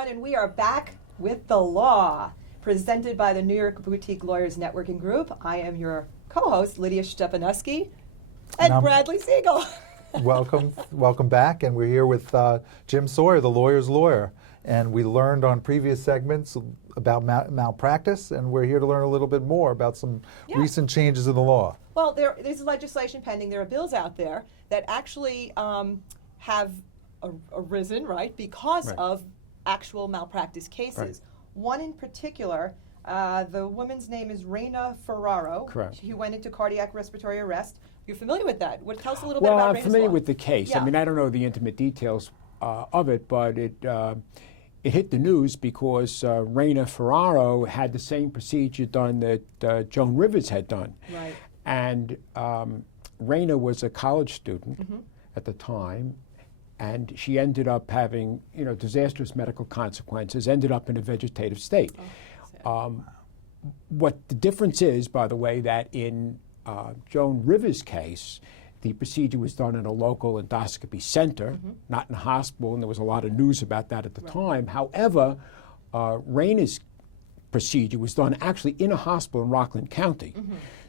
everyone, and we are back with The Law, presented by the New York Boutique Lawyers Networking Group. I am your co-host, Lydia Stepanuski, and Bradley Siegel. Welcome back, and we're here with Jim Sawyer, the lawyer's lawyer. And we learned on previous segments about malpractice, and we're here to learn a little bit more about some recent changes in the law. Well, there's legislation pending. There are bills out there that actually have arisen, right, because of actual malpractice cases. Right. One in particular, the woman's name is Reina Ferraro. Correct. She went into cardiac respiratory arrest. You're familiar with that. Tell us a little bit about Well, I'm Reina's familiar law. with the case. Yeah. I mean, I don't know the intimate details of it, but it hit the news because Reina Ferraro had the same procedure done that Joan Rivers had done. Right. And Reina was a college student at the time, and she ended up having, disastrous medical consequences, ended up in a vegetative state. What the difference is, by the way, that in Joan Rivers' case, the procedure was done in a local endoscopy center, not in a hospital, and there was a lot of news about that at the time. However, Reina's procedure was done actually in a hospital in Rockland County.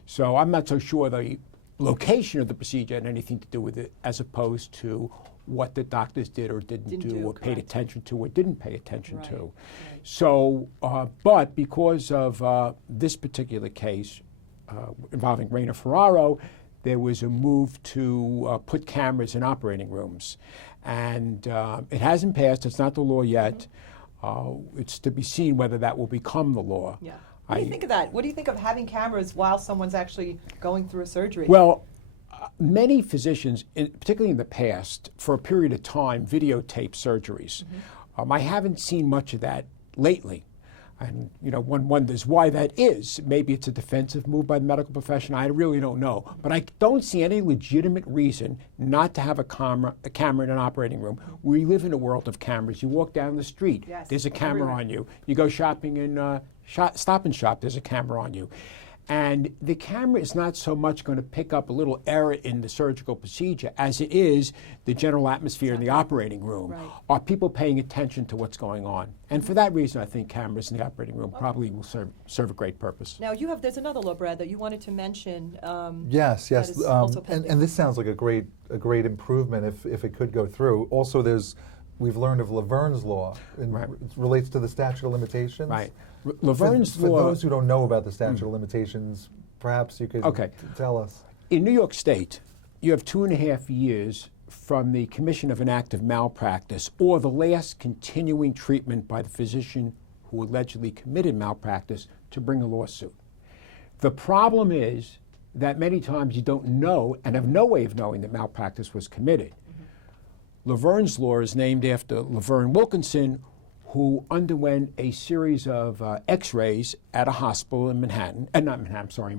So I'm not so sure the location of the procedure had anything to do with it, as opposed to what the doctors did or didn't do, or paid attention to or didn't pay attention to. Right. So, but because of this particular case involving Reina Ferraro, there was a move to put cameras in operating rooms. And it hasn't passed. It's not the law yet. It's to be seen whether that will become the law. Yeah. What do you think of that? What do you think of having cameras while someone's actually going through a surgery? Well, many physicians, particularly in the past, for a period of time, videotape surgeries. I haven't seen much of that lately. And, one wonders why that is. Maybe it's a defensive move by the medical profession. I really don't know. But I don't see any legitimate reason not to have a camera in an operating room. We live in a world of cameras. You walk down the street, there's a camera on you. You go shopping in Stop and Shop, there's a camera on you. And the camera is not so much going to pick up a little error in the surgical procedure as it is the general atmosphere in the operating room. Right. Are people paying attention to what's going on? And for that reason, I think cameras in the operating room probably will serve a great purpose. Now, there's another law, Brad, that you wanted to mention. Yes. And this sounds like a great improvement if it could go through. Also, we've learned of Laverne's law. It relates to the statute of limitations. Right. Laverne's law. For those who don't know about the statute of limitations, perhaps you could tell us. In New York State, you have 2.5 years from the commission of an act of malpractice or the last continuing treatment by the physician who allegedly committed malpractice to bring a lawsuit. The problem is that many times you don't know and have no way of knowing that malpractice was committed. Laverne's law is named after Laverne Wilkinson, who underwent a series of x-rays at a hospital in in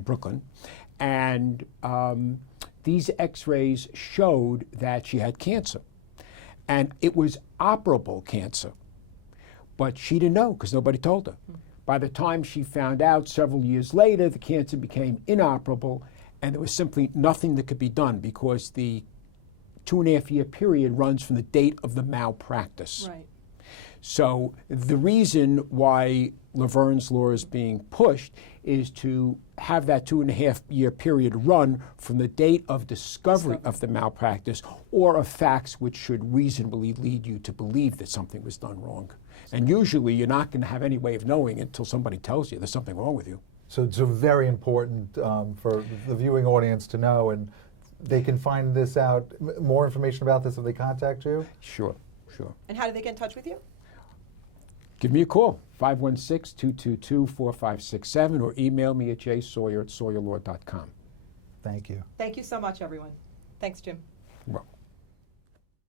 Brooklyn. And these x-rays showed that she had cancer. And it was operable cancer. But she didn't know because nobody told her. By the time she found out several years later, the cancer became inoperable, and there was simply nothing that could be done because the 2.5 year period runs from the date of the malpractice. Right. So the reason why Laverne's law is being pushed is to have that 2.5 year period run from the date of discovery of the malpractice or of facts which should reasonably lead you to believe that something was done wrong. And usually you're not going to have any way of knowing until somebody tells you there's something wrong with you. So it's very important for the viewing audience to know, and they can find this out, more information about this if they contact you? Sure. And how do they get in touch with you? Give me a call, 516-222-4567, or email me at jsawyer@sawyerlaw.com. Thank you. Thank you so much, everyone. Thanks, Jim. Well.